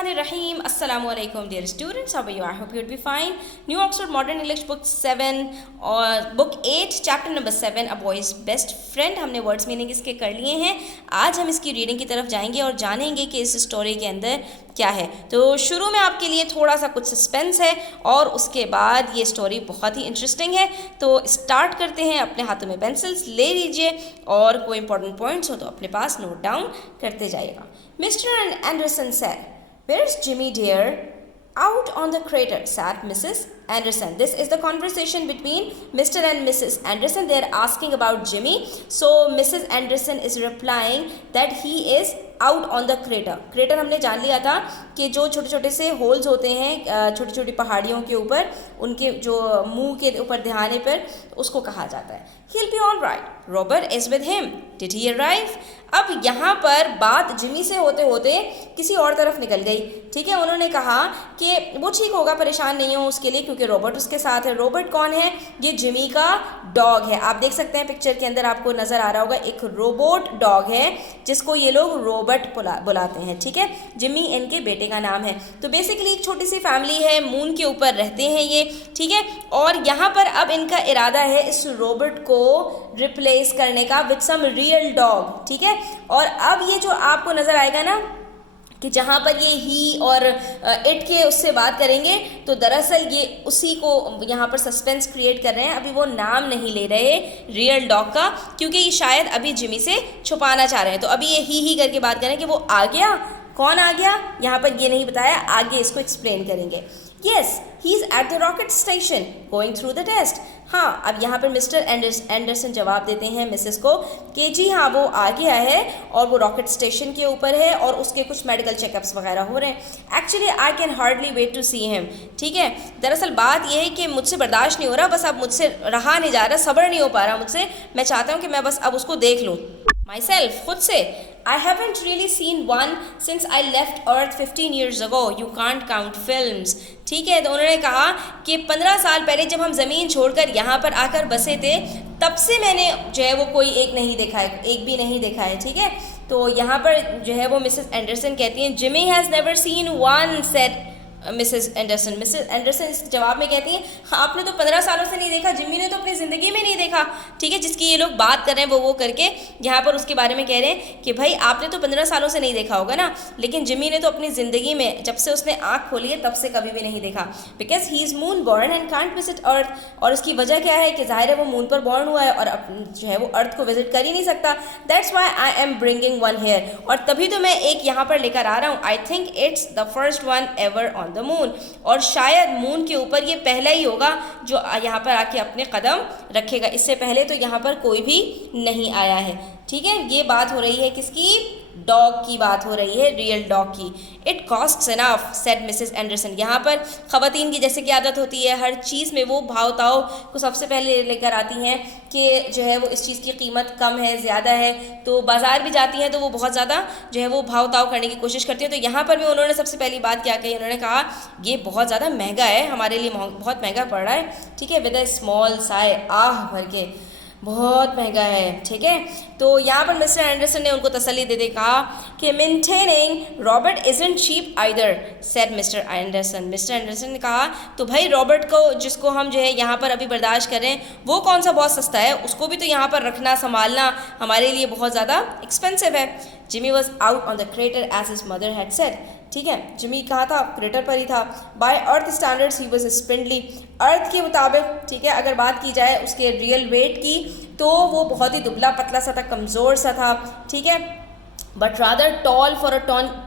Bismillahirrahmanirrahim. Assalamu alaikum dear students. How are you? I hope you'd be fine. New Oxford Modern English Book 7 और Book 8 Chapter number 7 A Boy's Best Friend. हमने words meaning इसके कर लिए हैं. आज हम इसकी रीडिंग की तरफ जाएंगे और जानेंगे कि इस स्टोरी के अंदर क्या है. तो शुरू में आपके लिए थोड़ा सा कुछ सस्पेंस है और उसके बाद ये स्टोरी बहुत ही इंटरेस्टिंग है. तो स्टार्ट करते हैं. अपने हाथों में पेंसिल्स ले लीजिए और कोई इंपॉर्टेंट पॉइंट्स हो तो अपने पास नोट डाउन करते जाइएगा. Mr. Anderson said, "Where's Jimmy, dear?" "Out on the crater," said Mrs. Anderson. This is the conversation between Mr. and Mrs. Anderson. They are asking about Jimmy. So Mrs. Anderson is replying that he is out on the crater. Crater हमने जान लिया था कि जो छोटे छोटे से holes होते हैं छोटी छोटी पहाड़ियों के ऊपर, उनके जो मुंह के ऊपर ध्यान पर उसको कहा जाता है. He'll be all right. Robert is with him. Did he arrive? अब यहाँ पर बात जिमी से होते होते किसी और तरफ निकल गई. ठीक है, उन्होंने कहा कि वो ठीक होगा, परेशान नहीं हो उसके लिए, क्योंकि रॉबर्ट उसके साथ है. रॉबर्ट कौन है? ये जिमी का डॉग है. आप देख सकते हैं पिक्चर के अंदर, आपको नज़र आ रहा होगा एक रोबोट डॉग है जिसको ये लोग रॉबर्ट बुलाते हैं. ठीक है, जिमी इनके बेटे का नाम है. तो बेसिकली एक छोटी सी फैमिली है, मून के ऊपर रहते हैं ये. ठीक है, और यहाँ पर अब इनका इरादा है इस रॉबर्ट को रिप्लेस करने का विद सम रियल डॉग. ठीक है, और अब ये जो आपको नज़र आएगा ना कि जहाँ पर ये ही और इट के उससे बात करेंगे, तो दरअसल ये उसी को यहाँ पर सस्पेंस क्रिएट कर रहे हैं. अभी वो नाम नहीं ले रहे रियल डॉग का, क्योंकि ये शायद अभी जिमी से छुपाना चाह रहे हैं. तो अभी ये ही करके बात करें कि वो आ गया, कौन आ गया, यहाँ पर ये नहीं बताया, आगे इसको एक्सप्लेन करेंगे. Yes, he is at the rocket station going through the test. हाँ, अब यहाँ पर मिस्टर एंडरसन जवाब देते हैं मिसेस को कि जी हाँ, वो आ गया है और वो रॉकेट स्टेशन के ऊपर है और उसके कुछ मेडिकल चेकअप्स वगैरह हो रहे हैं. Actually I can hardly wait to see him. ठीक है, दरअसल बात ये है कि मुझसे बर्दाश्त नहीं हो रहा, बस अब मुझसे रहा नहीं जा रहा, सब्र नहीं हो पा रहा मुझसे. मैं चाहता हूँ कि मैं बस अब उसको देख लूँ माई सेल्फ, खुद से. I haven't really seen one since I left Earth 15 years ago. You can't count films. ठीक है, तो उन्होंने कहा कि 15 साल पहले जब हम ज़मीन छोड़कर यहाँ पर आकर बसे थे, तब से मैंने जो है वो कोई एक नहीं देखा है, एक भी नहीं देखा है. ठीक है, तो यहाँ पर जो है वो मिसेस एंडरसन कहती हैं Jimmy has never seen one, said Mrs Anderson इस जवाब में कहती हैं आपने तो 15 सालों से नहीं देखा, जिम्मी ने तो अपनी ज़िंदगी में नहीं देखा. ठीक है, जिसकी ये लोग बात कर रहे हैं वो करके यहाँ पर उसके बारे में कह रहे हैं कि भाई आपने तो 15 सालों से नहीं देखा होगा ना, लेकिन जिम्मी ने तो अपनी ज़िंदगी में जब से उसने आँख खोली है तब से कभी भी नहीं देखा. Because he is moon born and can't visit Earth. और उसकी वजह क्या है कि ज़ाहिर है वो मून पर बॉर्न हुआ है और जो है वो अर्थ को विजिट कर ही नहीं सकता. That's why I am bringing one here. और तभी तो मैं एक यहाँ पर लेकर आ रहा हूँ. I think it's the first one ever on the moon. और शायद मून के ऊपर ये पहला ही होगा जो यहाँ पर आके अपने कदम रखेगा. इससे पहले तो यहाँ पर कोई भी नहीं आया है. ठीक है, ये बात हो रही है किसकी? डॉग की बात हो रही है, रियल डॉग की. It costs enough, said Mrs Anderson. यहाँ पर ख़वातीन की जैसे कि आदत होती है, हर चीज़ में वो भाव ताव को सबसे पहले लेकर आती हैं कि जो है वो इस चीज़ की कीमत कम है, ज़्यादा है. तो बाज़ार भी जाती हैं तो वो बहुत ज़्यादा जो है वो भाव ताव करने की कोशिश करती हैं. तो यहाँ पर भी उन्होंने सबसे पहली बात क्या कही, उन्होंने कहा ये बहुत ज़्यादा महंगा है, हमारे लिए बहुत महंगा पड़ रहा है. ठीक है, विद अ स्मॉल साय, आह भर के, बहुत महंगा है. ठीक है, तो यहाँ पर मिस्टर एंडरसन ने उनको तसल्ली दे कहा कि maintaining Robert isn't cheap either, said mister Anderson. Mister Anderson ने कहा तो भाई रॉबर्ट को, जिसको हम जो है यहाँ पर अभी बर्दाश्त कर रहे हैं, वो कौन सा बहुत सस्ता है, उसको भी तो यहाँ पर रखना संभालना हमारे लिए बहुत ज़्यादा एक्सपेंसिव है. Jimmy was out on the crater edge his mother had said. ठीक है, जिमी कहा था क्रेटर पर ही था. By Earth standards he was spindly. Earth के मुताबिक, ठीक है, अगर बात की जाए उसके रियल वेट की, तो वो बहुत ही दुबला पतला सा था, कमज़ोर सा था. ठीक है, but rather tall for a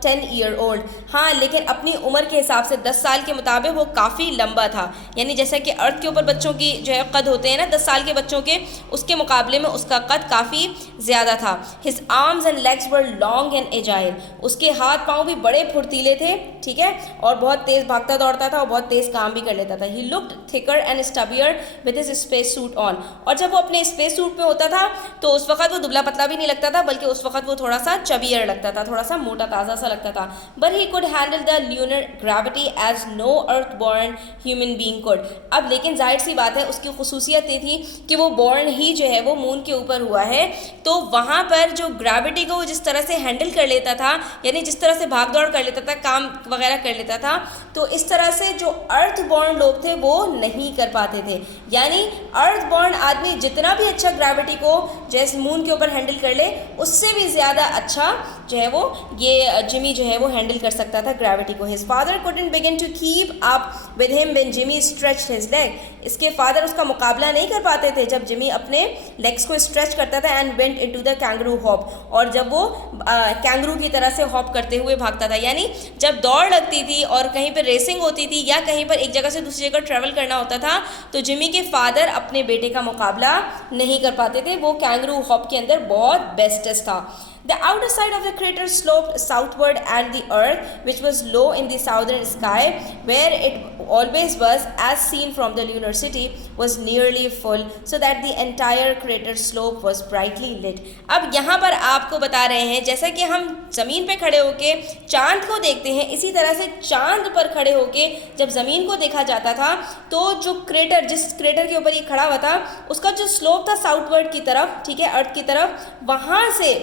10-year-old. हाँ, लेकिन अपनी उम्र के हिसाब से 10 साल के मुताबिक वो काफ़ी लंबा था. यानी जैसा कि अर्थ के ऊपर बच्चों की जो है कद होते हैं ना 10 साल के बच्चों के, उसके मुकाबले में उसका कद काफ़ी ज़्यादा था. His arms and legs were long and agile. उसके हाथ पाँव भी बड़े फुर्तीले थे. ठीक है, और बहुत तेज़ भागता दौड़ता था और बहुत तेज़ काम भी कर लेता था. He looked thicker and stubbier with his space suit on. और जब वो अपने स्पेस सूट में होता था तो उस वक्त वो दुबला पतला भी नहीं लगता था, बल्कि उस वक्त वो थोड़ा सा चबियर लगता था, थोड़ा सा मोटा ताज़ा सा लगता था। But he could handle the lunar gravity as no earth born human being could. अब लेकिन जाहिर सी बात है उसकी खुसूसियत ये थी कि वो बॉर्न ही जो है वो मून के ऊपर हुआ है, तो वहाँ पर जो ग्रेविटी को जिस तरह से हैंडल कर लेता था, यानी जिस तरह से भाग दौड़ कर लेता था, काम वगैरह कर लेता था, तो इस तरह से जो अर्थ बॉर्न लोग थे वो नहीं कर पाते थे। यानी अर्थ बॉर्न आदमी जितना भी अच्छा ग्रेविटी को जैसे मून के ऊपर हैंडल कर ले, उससे भी ज़्यादा अच्छा जो है वो ये जिमी जो है वो हैंडल कर सकता था ग्रेविटी को। His father couldn't begin to keep up with him when Jimmy stretched his leg. इसके फादर उसका मुकाबला नहीं कर पाते थे जब जिमी अपने लेग्स को स्ट्रेच करता था and went into the kangaroo hop, और जब वो कैंगरू की तरह से हॉप करते हुए भागता था। यानी जब दौड़ लगती थी और कहीं पर रेसिंग होती थी या कहीं पर एक जगह से दूसरी जगह ट्रैवल करना होता था, तो जिमी के फादर अपने बेटे का मुकाबला नहीं कर पाते थे। वो कैंगरू हॉप के अंदर बहुत बेस्टेस्ट था। The outer side of the crater sloped southward, and the Earth, which was low in the southern sky, where it always was, as seen from the lunar city, was nearly full, so that the entire crater slope was brightly lit. अब यहाँ पर आपको बता रहे हैं, जैसा कि हम ज़मीन पे खड़े होके चांद को देखते हैं, इसी तरह से चांद पर खड़े होके जब ज़मीन को देखा जाता था, तो जो क्रेटर, जिस क्रेटर के ऊपर ये खड़ा हुआ था, उसका जो स्लोप था साउथवर्ड की तरफ, ठीक है, अर्थ की तरफ, वहाँ से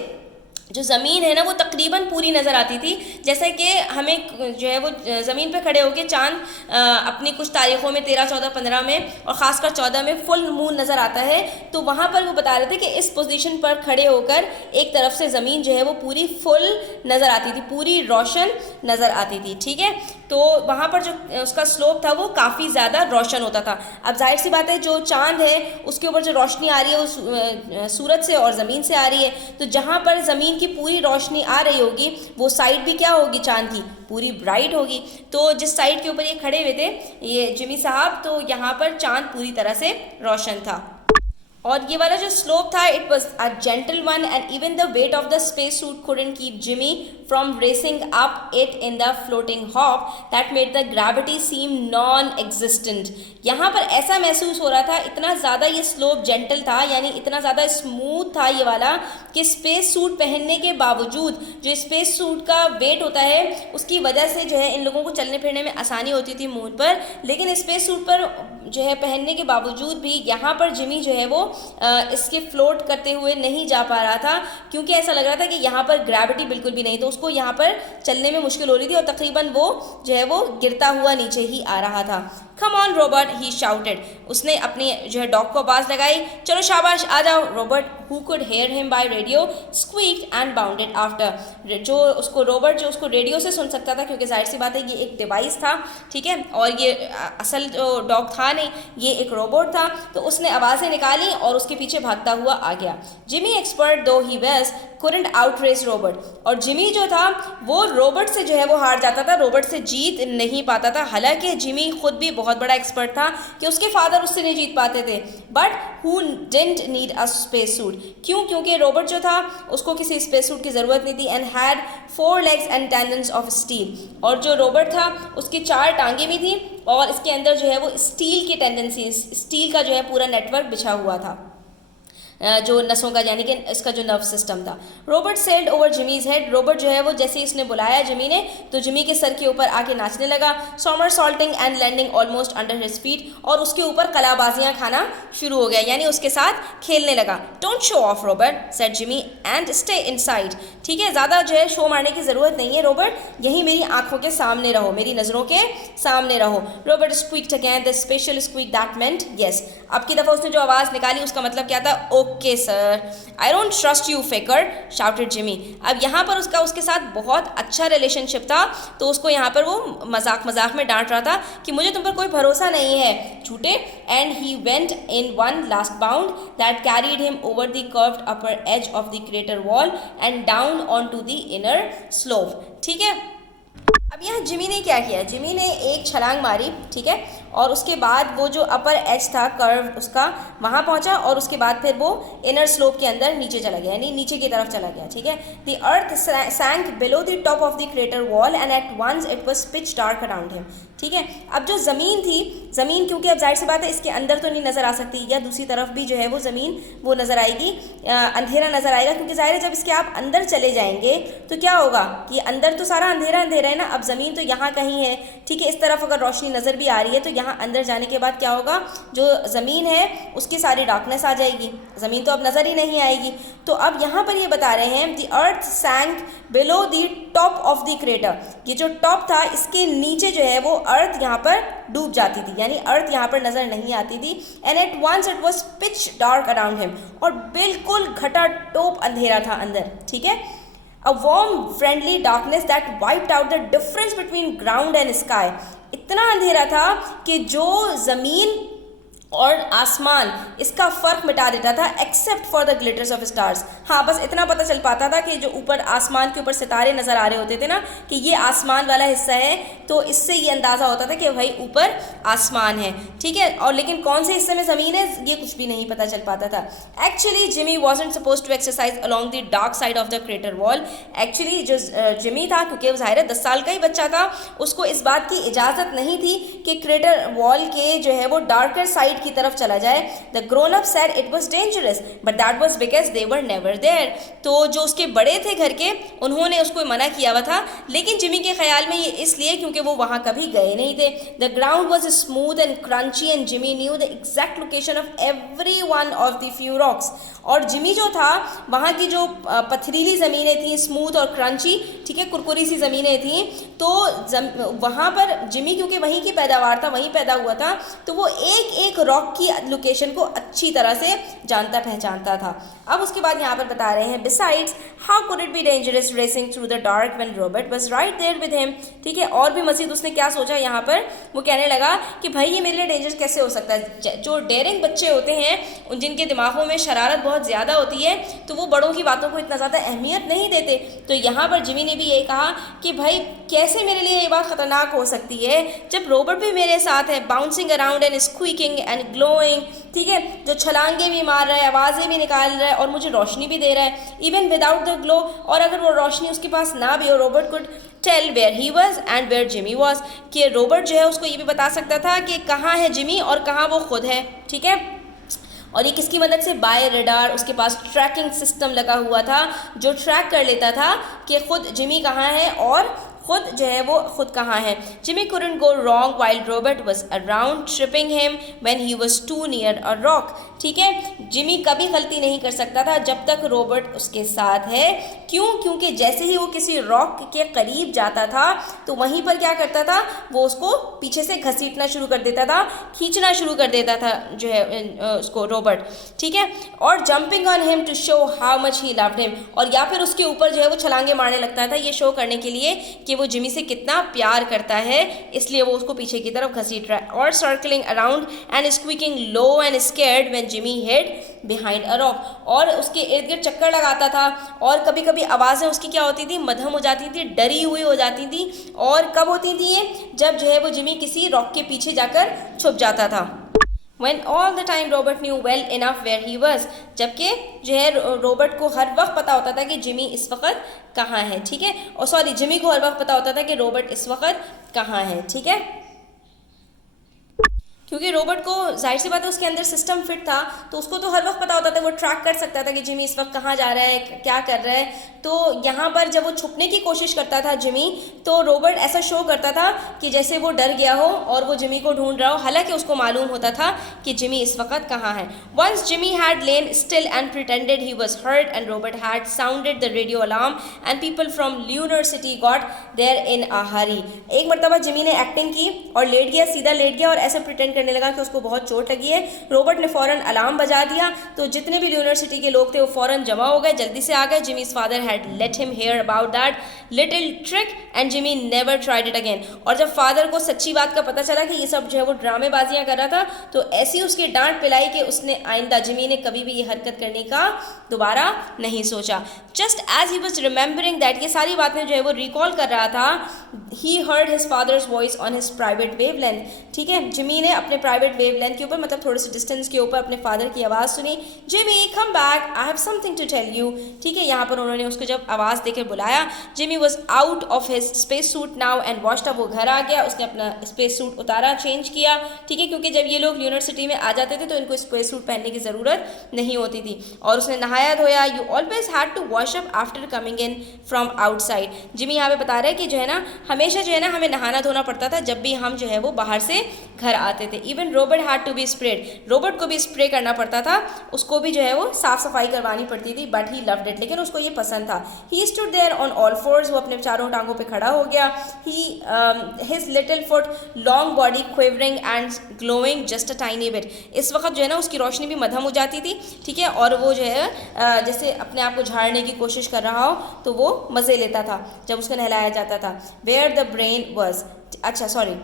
जो ज़मीन है ना वो तकरीबन पूरी नज़र आती थी। जैसे कि हमें जो है वो ज़मीन पे खड़े होकर चांद अपनी कुछ तारीख़ों में 13, 14, 15 में और ख़ासकर 14 में फुल मून नज़र आता है, तो वहाँ पर वो बता रहे थे कि इस पोजीशन पर खड़े होकर एक तरफ से ज़मीन जो है वो पूरी फुल नज़र आती थी, पूरी रोशन नज़र आती थी, ठीक है। तो वहाँ पर जो उसका स्लोप था वो काफ़ी ज़्यादा रोशन होता था। अब जाहिर सी बात है जो चांद है उसके ऊपर जो रोशनी आ रही है वो सूरज से और ज़मीन से आ रही है, तो जहाँ पर ज़मीन की पूरी रोशनी आ रही होगी वो साइड भी क्या होगी, चांद की पूरी ब्राइट होगी। तो जिस साइड के ऊपर ये खड़े हुए थे ये जिमी साहब, तो यहाँ पर चांद पूरी तरह से रोशन था। और ये वाला जो स्लोप था it was a gentle one, and even the weight of the space suit couldn't keep Jimmy from racing up it in the floating hop that made the gravity seem non-existent. यहाँ पर ऐसा महसूस हो रहा था, इतना ज़्यादा ये स्लोप जेंटल था, यानी इतना ज़्यादा स्मूथ था ये वाला, कि स्पेस सूट पहनने के बावजूद, जो स्पेस सूट का वेट होता है उसकी वजह से जो है इन लोगों को चलने फिरने में आसानी होती थी मून पर, लेकिन स्पेस सूट पर जो है पहनने के बावजूद भी यहाँ पर जिमी जो है वो इसके फ्लोट करते हुए नहीं जा पा रहा था, क्योंकि ऐसा लग रहा था कि यहाँ पर ग्रेविटी बिल्कुल भी नहीं, तो उसको यहाँ पर चलने में मुश्किल हो रही थी और तकरीबन वो जो है वो गिरता हुआ नीचे ही आ रहा था। Come on Robert, he shouted, उसने अपनी जो है डॉग को आवाज़ लगाई, चलो शाबाश आ जाओ। Robert who could hear him by radio squeaked and bounded after. जो उसको रोबर्ट जो उसको रेडियो से सुन सकता था, क्योंकि जाहिर सी बात है ये एक डिवाइस था, ठीक है, और ये असल जो डॉग था नहीं, ये एक रोबोट था, तो उसने आवाज़ें निकाली और उसके पीछे भागता हुआ आ गया। जिमी एक्सपर्ट दो ही वेज couldn't outrace रोबर्ट, और जिमी जो था वो रोबर्ट से जो है वो हार जाता था, रोबर्ट से जीत नहीं पाता था। हालांकि जिमी खुद भी बहुत बड़ा एक्सपर्ट था कि उसके फादर उससे नहीं जीत पाते थे, but who didn't need a space suit. क्यों? क्योंकि रोबर्ट जो था उसको किसी स्पेस सूट की ज़रूरत नहीं थी, and had 4 legs and tendons of steel, और जो रोबर्ट था उसकी 4 टांगें भी थी और इसके अंदर जो है वो स्टील की टेंडेंसी, स्टील का जो है पूरा नेटवर्क बिछा हुआ था जो नसों का, यानी कि इसका जो नर्व सिस्टम था। Robert sailed over Jimmy's head, Robert जो है वो जैसे ही इसने बुलाया जिमी ने, तो जिमी के सर के ऊपर आके नाचने लगा। Somersaulting and landing almost under his feet, और उसके ऊपर कलाबाजियाँ खाना शुरू हो गया, यानी उसके साथ खेलने लगा। Don't show off Robert said Jimmy and stay inside, ठीक है, ज़्यादा जो है शो मारने की ज़रूरत नहीं है रोबर्ट, यही मेरी आंखों के सामने रहो, मेरी नज़रों के सामने रहो। Robert squeaked again the special squeak that meant yes. अब की दफ़ा उसने जो आवाज़ निकाली उसका मतलब क्या था? Okay sir, I don't trust you फेकर, shouted Jimmy. अब यहाँ पर उसका उसके साथ बहुत अच्छा रिलेशनशिप था, तो उसको यहाँ पर वो मजाक मजाक में डांट रहा था कि मुझे तुम पर कोई भरोसा नहीं है, झूठे। And he went in one last bound that carried him over the curved upper edge of the crater wall and down on to the inner slope, ठीक है। अब यहाँ जिमी ने क्या किया? जिमी ने एक छलांग मारी, ठीक है, और उसके बाद वो जो अपर एज था कर्व उसका वहाँ पहुँचा और उसके बाद फिर वो इनर स्लोप के अंदर नीचे चला गया, यानी नीचे की तरफ चला गया, ठीक है। The earth sank below the top of the crater wall and at once it was pitch dark around him, ठीक है। अब जो ज़मीन थी, ज़मीन क्योंकि अब जाहिर सी बात है इसके अंदर तो नहीं नज़र आ सकती, या दूसरी तरफ भी जो है वो ज़मीन वो नज़र आएगी, अंधेरा नज़र आएगा, क्योंकि जाहिर है जब इसके आप अंदर चले जाएंगे तो क्या होगा कि अंदर तो सारा अंधेरा अंधेरा है ना, अब ज़मीन तो यहाँ कहीं है, ठीक है। इस तरफ अगर रोशनी नज़र भी आ रही है तो यहाँ अंदर जाने के बाद क्या होगा, जो ज़मीन है उसकी सारी डार्कनेस आ जाएगी, ज़मीन तो अब नज़र ही नहीं आएगी। तो अब यहाँ पर ये बता रहे हैं the earth sank below the top of the crater, ये जो टॉप था इसके नीचे जो है वो अर्थ यहाँ पर डूब जाती थी, यानी अर्थ यहाँ पर नजर नहीं आती थी। And at once it was pitch dark around him, और बिल्कुल घटाटोप अंधेरा था अंदर, ठीक है। A warm friendly darkness that wiped out the difference between ground and sky, इतना अंधेरा था कि जो ज़मीन और आसमान इसका फ़र्क मिटा देता था, except for the glitters of stars. हाँ, बस इतना पता चल पाता था कि जो ऊपर आसमान के ऊपर सितारे नज़र आ रहे होते थे ना, कि ये आसमान वाला हिस्सा है, तो इससे ये अंदाज़ा होता था कि भाई ऊपर आसमान है, ठीक है। और लेकिन कौन से हिस्से में ज़मीन है ये कुछ भी नहीं पता चल पाता था। Actually Jimmy wasn't suppose to exercise along the dark side of the crater wall, actually जो जिमी था, क्योंकि वो ज़ाहिर है 10 साल का ही बच्चा था, उसको इस बात की इजाज़त नहीं थी कि क्रेटर वॉल के जो है वो डार्कर साइड की तरफ चला जाए। The grown up said it was dangerous but that was because they were never there, तो जो उसके बड़े थे घर के उन्होंने उसको मना किया हुआ था, लेकिन जिमी के ख्याल में ये इसलिए क्योंकि वो वहाँ कभी गए नहीं थे। The ground was smooth and crunchy and Jimmy new the exact location of every one of the few rocks, और जिमी जो था वहाँ की जो पथरीली ज़मीनें थी, स्मूथ और क्रंची, ठीक है, कुरकुरी सी ज़मीनें थी, तो वहाँ पर जिमी क्योंकि वहीं की पैदावार था, वहीं पैदा हुआ था, तो वो एक एक रॉक की लोकेशन को अच्छी तरह से जानता पहचानता था। अब उसके बाद यहाँ पर बता रहे हैं besides how could it be dangerous racing through the dark when Robert was right there with him, ठीक है। और भी मज़ीद उसने क्या सोचा यहाँ पर, वो कहने लगा कि भाई ये मेरे लिए डेंजरस कैसे हो सकता है। जो डेयरिंग बच्चे होते हैं जिनके दिमागों में शरारत बहुत ज़्यादा होती है, तो वो बड़ों की बातों को इतना ज़्यादा अहमियत नहीं देते। तो यहाँ पर जिमी ने भी यही कहा कि भाई कैसे मेरे लिए ये बात ख़तरनाक हो सकती है जब रॉबर्ट भी मेरे साथ है, bouncing around and squeaking and glowing, ठीक है, जो छलांगे भी मार रहा है, आवाज़ें भी निकाल रहा है और मुझे रोशनी भी दे रहा है, इवन विदाउट द ग्लो। और अगर वो रोशनी उसके पास ना भी हो, Robert could tell where he was and where Jimmy was, कि रॉबर्ट जो है उसको ये भी बता सकता था कि कहाँ है जिमी और कहाँ वो खुद है, ठीक है। और ये किसकी मदद से, बाय रेडार, उसके पास ट्रैकिंग सिस्टम लगा हुआ था जो ट्रैक कर लेता था कि खुद जिमी कहाँ है और खुद जो है वो खुद कहाँ है। Jimmy couldn't go wrong while Robert was around tripping him when he was too near a rock, ठीक है। जिमी कभी गलती नहीं कर सकता था जब तक रॉबर्ट उसके साथ है, क्यों, क्योंकि जैसे ही वो किसी रॉक के करीब जाता था तो वहीं पर क्या करता था, वो उसको पीछे से घसीटना शुरू कर देता था, खींचना शुरू कर देता था जो है उसको रॉबर्ट, ठीक है। और jumping on him to show how much he loved him, और या फिर उसके ऊपर जो है वो छलांगे मारने लगता था, ये शो करने के लिए कि वो जिमी से कितना प्यार करता है, इसलिए वो उसको पीछे की तरफ घसीट रहा है। और circling around and squeaking low and scared when Jimmy hid behind a rock, और उसके इर्द गिर्द चक्कर लगाता था और कभी कभी आवाज़ें उसकी क्या होती थी, मध्यम हो जाती थी, डरी हुई हो जाती थी। और कब होती थी ये, जब जो है वो जिमी किसी रॉक के पीछे जाकर छुप जाता था। When all the time Robert knew well enough where he was, जबकि जो है रॉबर्ट को हर वक्त पता होता था कि जिमी इस वक्त कहाँ है, ठीक है। और सॉरी, जिमी को हर वक्त पता होता था कि रॉबर्ट इस वक्त कहाँ है, ठीक है। क्योंकि रॉबर्ट को जाहिर सी बात है उसके अंदर सिस्टम फिट था, तो उसको तो हर वक्त पता होता था, वो ट्रैक कर सकता था कि जिमी इस वक्त कहाँ जा रहा है, क्या कर रहा है। तो यहाँ पर जब वो छुपने की कोशिश करता था जिमी, तो रॉबर्ट ऐसा शो करता था कि जैसे वो डर गया हो और वो जिमी को ढूंढ रहा हो, हालांकि उसको मालूम होता था कि जिमी इस वक्त कहाँ है। Once Jimmy had lain still and pretended he was hurt and Robert had sounded the radio alarm and people from Lunar City got there in a hurry. एक मरतबा जिमी ने एक्टिंग की और लेट गया, सीधा लेट गया और ऐसे प्रिटेंड करने लगा कि उसको बहुत चोट लगी है। रॉबर्ट ने फ़ौरन अलार्म बजा दिया, तो जितने भी ल्यूनर सिटी के लोग थे वो फ़ौरन जमा हो गए, जल्दी से आ गए। Jimmy's father had let him hear about that little trick and Jimmy never tried it again. और जब फादर को सच्ची बात का पता चला कि ये सब जो है वो ड्रामेबाजियाँ कर रहा था, तो ऐसी उसकी डांट पिलाई कि उसने आइंदा, जिमी ने कभी भी ये हरकत करने का दोबारा नहीं सोचा। Just as he was remembering that, ये सारी बातें जो है वो रिकॉल कर रहा था, he heard his father's voice on his private wavelength. ठीक है, जिमी ने अपने प्राइवेट वेवलेंथ के ऊपर, मतलब थोड़े से डिस्टेंस के ऊपर अपने फादर की आवाज़ सुनी, Jimmy come back, I have something to tell you. ठीक है, यहाँ पर उन्होंने उसको जब आवाज़ देकर बुलाया, Jimmy was out of his space suit now and washed up, वो घर आ गया, उसने अपना स्पेस सूट उतारा, चेंज किया। ठीक है, क्योंकि जब ये लोग ल्यूनर सिटी में आ जाते थे तो इनको स्पेस सूट पहनने की ज़रूरत नहीं होती थी, और उसने नहाया धोया। You always had to wash up after coming in from outside. Jimmy यहाँ पे बता रहे हैं कि जो है ना, हमेशा जो है ना हमें नहाना धोना पड़ता था जब भी हम जो है वो बाहर से घर आते थे। Even Robert had to be spread, Robert को भी स्प्रे करना पड़ता था, उसको भी जो है वो साफ सफाई करवानी पड़ती थी, बट ही लव्ड इट, लेकिन उसको ये पसंद था। He stood there on all fours, वो अपने चारों टांगों पे खड़ा हो गया। He his little foot long body quavering and glowing just a tiny bit. इस वक्त जो है ना उसकी रोशनी भी मध्यम हो जाती थी। ठीक है, और वो जो है जैसे अपने आप को झाड़ने की कोशिश कर रहा हो तो वो मज़े लेता था जब उसको नहलाया जाता था। वेयर द ब्रेन वॉज, अच्छा sorry,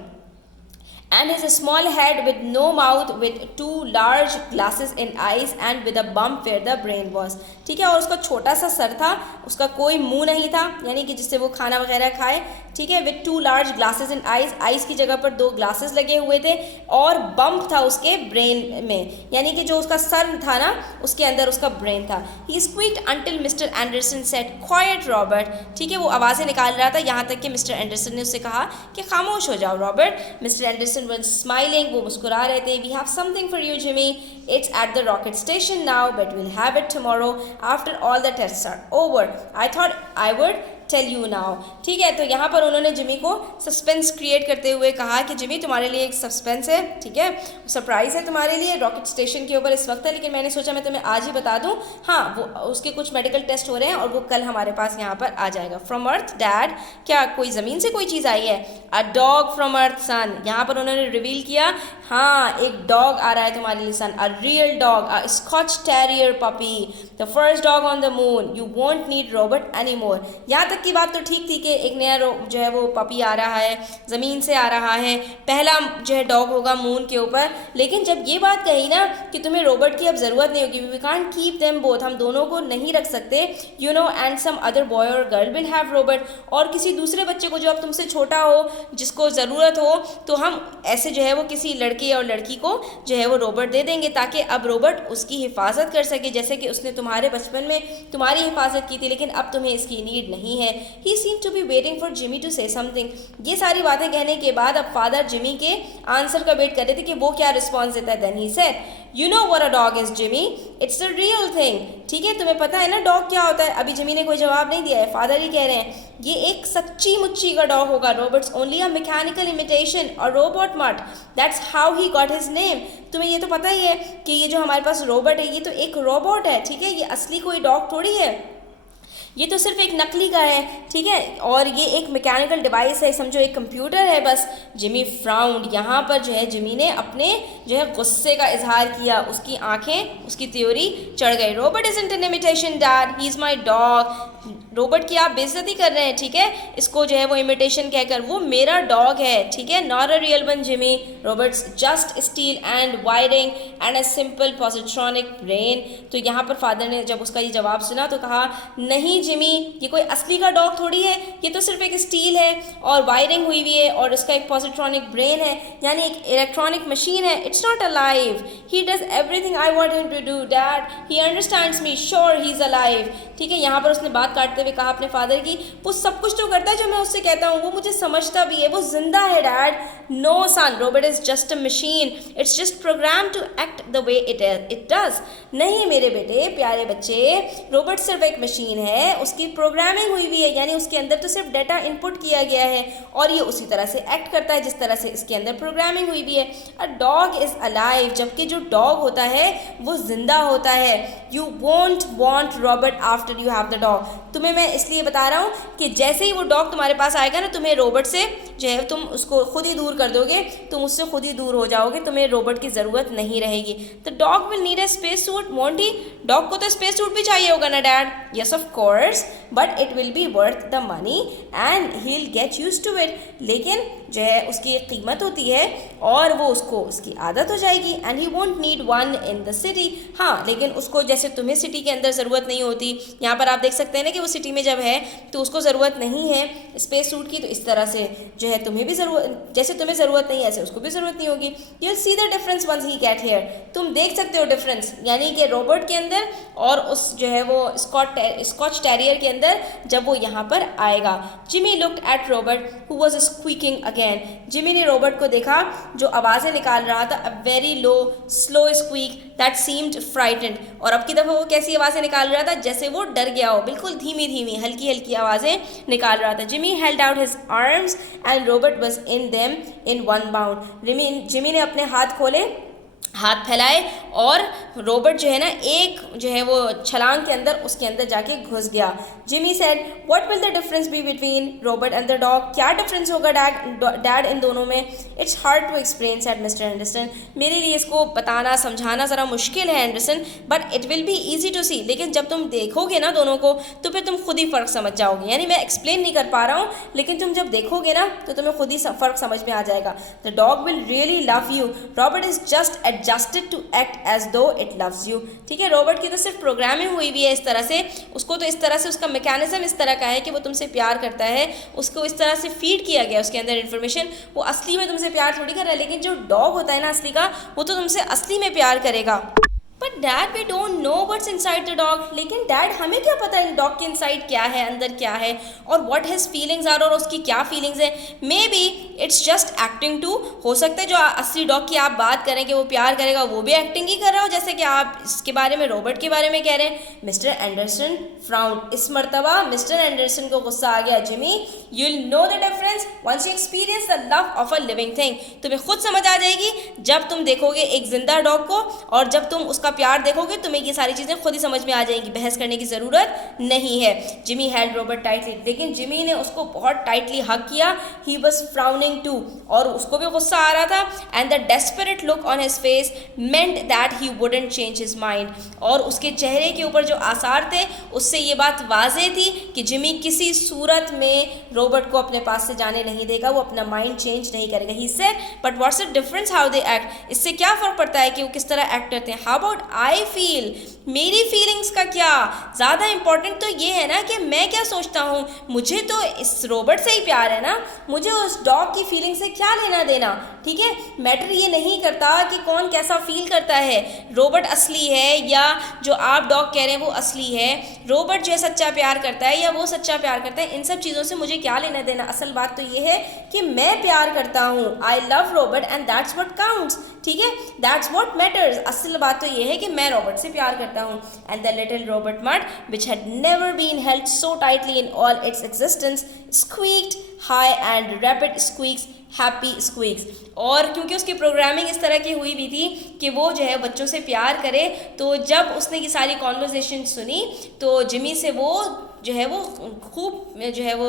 and his small head with no mouth with two large glasses in eyes and with a bump where the brain was। ठीक है, और उसका छोटा सा सर था, उसका कोई मुंह नहीं था, यानी कि जिससे वो खाना वगैरह खाए। ठीक है, with to large glasses in eyes, eyes की जगह पर 2 ग्लासेस लगे हुए थे, और बम्प था उसके ब्रेन में, यानी कि जो उसका सर था ना उसके अंदर उसका ब्रेन था। He squeaked until mister Anderson said quiet Robert. ठीक है, वो आवाज़ें निकाल रहा था यहाँ तक कि मिस्टर एंडरसन ने उससे कहा कि खामोश हो जाओ Robert. Mister Anderson was smiling, वो मुस्कुरा रहे थे। We have something for you, Jimmy. It's at the rocket station now, but we'll have it tomorrow after all the tests are over. I thought I would tell you now. ठीक है, तो यहाँ पर उन्होंने जिमी को suspense create करते हुए कहा कि जिमी तुम्हारे लिए एक सस्पेंस है, ठीक है, सरप्राइज़ है तुम्हारे लिए, रॉकेट स्टेशन के ऊपर इस वक्त है, लेकिन मैंने सोचा मैं तुम्हें आज ही बता दूँ। हाँ, वो उसके कुछ मेडिकल टेस्ट हो रहे हैं और वो कल हमारे पास यहाँ पर आ जाएगा। फ्रॉम अर्थ डैड, क्या कोई ज़मीन से कोई चीज़ आई है? अ डॉग फ्रॉम अर्थ सन, यहाँ पर उन्होंने रिवील किया, हाँ एक डॉग आ रहा है तुम्हारे लिए son, a real dog, a Scotch terrier puppy, the first dog on the moon, you won't need Robert any more. यहाँ तक की बात तो ठीक थी कि एक नया जो है वो पपी आ रहा है, ज़मीन से आ रहा है, पहला जो है डॉग होगा मून के ऊपर, लेकिन जब ये बात कही ना कि तुम्हें रॉबर्ट की अब ज़रूरत नहीं होगी, we can't keep them both, हम दोनों को नहीं रख सकते, you know, and some other boy और गर्ल विल हैव रॉबर्ट, और किसी दूसरे बच्चे को जो अब तुमसे छोटा हो जिसको ज़रूरत हो, तो हम ऐसे जो है वो किसी लड़के और लड़की को जो है वो रॉबर्ट दे देंगे, ताकि अब रॉबर्ट उसकी हिफाजत कर सके, जैसे कि उसने तुम्हारे बचपन में तुम्हारी हिफाजत की थी, लेकिन अब तुम्हें इसकी नीड नहीं है। He seemed to be waiting for Jimmy to say something। ये सारी बातें कहने के बाद अब फादर जिमी के आंसर का वेट कर रहे थे कि वो क्या रिस्पॉन्स देता है। Then he said, You know what a dog is, Jimmy? It's the real thing। ठीक है, तुम्हें पता है ना डॉग क्या होता है? अभी जिमी ने कोई जवाब नहीं दिया है, फादर ही कह रहे हैं ये एक सच्ची मुच्ची का डॉग होगा, Roberts only a mechanical imitation और रोबोट मट, that's how he got his name. तुम्हें ये तो पता ही है कि ये जो हमारे पास रोबोट है ये तो एक रोबोट है, ठीक है, ये असली कोई डॉग थोड़ी है, ये तो सिर्फ एक नकली का है, ठीक है, और ये एक मैकेनिकल डिवाइस है, समझो एक कंप्यूटर है बस। जिमी फ्राउंड, यहाँ पर जो है जिमी ने अपने जो है गुस्से का इजहार किया, उसकी आंखें, उसकी त्योरी चढ़ गई। Robert isn't an imitation dad, he is my dog. Robert की आप बेइज्जती कर रहे हैं, ठीक है, इसको जो है वो इमिटेशन कहकर, वो मेरा डॉग है, ठीक है, not a real one Jimmy. Robert's just steel and wiring and a simple positronic brain. तो यहाँ पर फादर ने जब उसका ये जवाब सुना तो कहा, नहीं जिमी, ये कोई असली का डॉग थोड़ी है, ये तो सिर्फ एक स्टील है और वायरिंग हुई हुई है और इसका एक पॉजिट्रॉनिक ब्रेन है, यानी एक इलेक्ट्रॉनिक मशीन है, it's not alive. He does everything I want him to do dad, he understands me, sure he is alive. ठीक है, यहाँ पर उसने बात काटते हुए कहा अपने फादर की, वो सब कुछ तो करता है जो मैं उससे कहता हूँ, वो मुझे समझता भी है, वो जिंदा है dad. No son, Robert is just a machine, it's just program to act the way it does. नहीं मेरे बेटे, प्यारे बच्चे, रॉबर्ट सिर्फ एक मशीन है, उसकी प्रोग्रामिंग हुई हुई है, यानी उसके अंदर तो सिर्फ डाटा इनपुट किया गया है और ये उसी तरह से एक्ट करता है जिस तरह से इसके अंदर प्रोग्रामिंग हुई हुई है। अ डॉग इज अलाइव, जबकि जो डॉग होता है वो जिंदा होता है। You won't want Robert after you have the dog, तुम्हें मैं इसलिए बता रहा हूँ कि जैसे ही वो डॉग तुम्हारे पास आएगा ना, तुम्हें रोबोट से जो है तुम उसको खुद ही दूर कर दोगे, तुम उससे खुद ही दूर हो जाओगे, तुम्हें रोबोट की ज़रूरत नहीं रहेगी। तो dog will need a space suit, won't he? Dog को तो स्पेस सूट भी चाहिए होगा ना dad? Yes of course, but it will be worth the money and he will get used to it. लेकिन जो है उसकी एक कीमत होती है और वो उसको उसकी आदत हो जाएगी। And he won't need one in the city. हाँ, लेकिन उसको जैसे तुम्हें सिटी के अंदर ज़रूरत नहीं होती, यहाँ पर आप देख सकते हैं ना कि वो सिटी में जब है तो उसको ज़रूरत नहीं है स्पेस सूट की, तो इस तरह से जो है तुम्हें भी ज़रूरत, जैसे तुम्हें ज़रूरत नहीं है ऐसे उसको भी ज़रूरत नहीं होगी। You will see the difference once he gets here. तुम देख सकते हो डिफरेंस, यानी कि रोबोट के अंदर और उस जो है वो स्कॉच टेरियर के अंदर जब वो यहाँ पर आएगा। Jimmy looked at Robert who was squeaking again. Jimmy ने रॉबर्ट को देखा जो आवाज़ें निकाल रहा था, a very low slow squeak that seemed frightened. और अब की दफ़ा वो कैसी आवाज़ें निकाल रहा था? जैसे वो डर गया हो, बिल्कुल धीमी धीमी हल्की हल्की आवाज़ें निकाल रहा था। Jimmy held out his arms and Robert was in them in one bound. Jimmy ने अपने हाथ खोले, हाथ फैलाए और रॉबर्ट जो है ना एक जो है वो छलांग के अंदर उसके अंदर जाके घुस गया। Jimmy said what will the difference be between Robert and the dog? क्या डिफरेंस होगा डैड इन दोनों में? It's hard to explain said mister Anderson. मेरे लिए इसको बताना समझाना ज़रा मुश्किल है Anderson, but it will be easy to see. लेकिन जब तुम देखोगे ना दोनों को तो फिर तुम खुद ही फ़र्क समझ जाओगे। यानी मैं एक्सप्लेन नहीं कर पा रहा हूँ, लेकिन तुम जब देखोगे ना तो तुम्हें खुद ही फ़र्क समझ में आ जाएगा। The dog will really love you, Robert is just adjusted to act as though it loves you. ठीक है, रॉबर्ट की तो सिर्फ प्रोग्रामिंग हुई भी है इस तरह से, उसको तो इस तरह से उसका मैकेनिज्म इस तरह का है कि वो तुमसे प्यार करता है, उसको इस तरह से फीड किया गया उसके अंदर इन्फॉर्मेशन। वो असली में तुमसे प्यार थोड़ी कर रहा है, लेकिन जो डॉग होता है ना असली का, वो तो तुमसे असली में प्यार करेगा। But dad we don't know what's inside the dog. लेकिन डैड हमें क्या पता इन डॉग के इनसाइड क्या है, अंदर क्या है, और व्हाट हिज फीलिंग्स आर, और उसकी क्या फीलिंग्स है। Maybe it's just acting too. हो सकता है जो असली डॉग की आप बात करें कि वो प्यार करेगा, वो भी एक्टिंग ही कर रहा हो, जैसे कि आप इसके बारे में रॉबर्ट के बारे में कह रहे हैं। Mister Anderson frowned. इस मरतबा मिस्टर एंडरसन को गुस्सा आ गया। Jimmy you will know the difference once you experience the love of a living thing. तुम्हें खुद समझ आ जाएगी जब तुम देखोगे एक जिंदा डॉग को, और जब तुम उसका प्यार देखोगे तुम्हें ये सारी चीज़ें खुद ही समझ में आ जाएंगी, बहस करने की ज़रूरत नहीं है। जिमी हेल्ड रॉबर्ट टाइटली, लेकिन जिमी ने उसको बहुत टाइटली हग किया। ही वॉज फ्राउनिंग टू, और उसको भी गुस्सा आ रहा था। And the desperate look on his face meant that he wouldn't change his mind. और उसके चेहरे के ऊपर जो आसार थे उससे ये बात वाज़ेह थी कि जिमी किसी सूरत में रॉबर्ट को अपने पास से जाने नहीं देगा, वो अपना माइंड चेंज नहीं करेगा। He said but what's the difference how they act. इससे क्या फ़र्क पड़ता है कि वो किस तरह एक्ट करते हैं। हाउ अबाउट आई फील, मेरी फीलिंग्स का क्या? ज़्यादा इंपॉर्टेंट तो ये है ना कि मैं क्या सोचता हूँ। मुझे तो इस रॉबर्ट से ही प्यार है ना, मुझे उस डॉग की फीलिंग से क्या लेना देना। ठीक है, मैटर ये नहीं करता कि कौन कैसा फील करता है, रॉबर्ट असली है या जो आप डॉग कह रहे हैं वो असली है, रॉबर्ट जो है सच्चा प्यार करता है या वो सच्चा प्यार करता है, इन सब चीज़ों से मुझे क्या लेना देना। असल बात तो ये है कि मैं प्यार करता हूँ, I love Robert and that's what counts. ठीक है, दैट्स व्हाट मैटर्स। असल बात तो ये है कि मैं रॉबर्ट से प्यार करता हूँ। And the little Robert mud which had never been held so tightly in all its existence squeaked high and rapid squeaks happy squeaks. और क्योंकि उसकी प्रोग्रामिंग इस तरह की हुई भी थी कि वो जो है बच्चों से प्यार करे, तो जब उसने ये सारी कॉन्वर्सेशन सुनी तो जिमी से वो जो है वो खूब जो है वो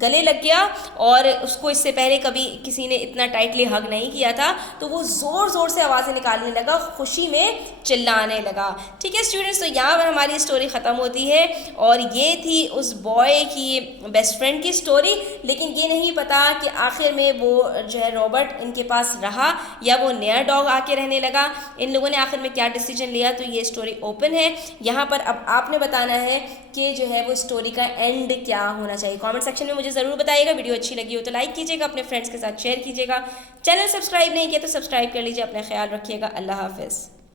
गले लग गया, और उसको इससे पहले कभी किसी ने इतना टाइटली हग नहीं किया था, तो वो ज़ोर ज़ोर से आवाज़ें निकालने लगा, खुशी में चिल्लाने लगा। ठीक है स्टूडेंट्स, तो यहाँ पर हमारी स्टोरी ख़त्म होती है, और ये थी उस बॉय की बेस्ट फ्रेंड की स्टोरी। लेकिन ये नहीं पता कि आखिर में वो जो है रॉबर्ट इनके पास रहा या वो नया डॉग आके रहने लगा, इन लोगों ने आखिर में क्या डिसीजन लिया, तो ये स्टोरी ओपन है। यहाँ पर अब आपने बताना है कि जो है वो स्टोरी का एंड क्या होना चाहिए। कमेंट सेक्शन में मुझे ज़रूर बताइएगा। वीडियो अच्छी लगी हो तो लाइक कीजिएगा, अपने फ्रेंड्स के साथ शेयर कीजिएगा। चैनल सब्सक्राइब नहीं किया तो सब्सक्राइब कर लीजिए। अपना ख्याल रखिएगा। अल्लाह हाफ़िज़।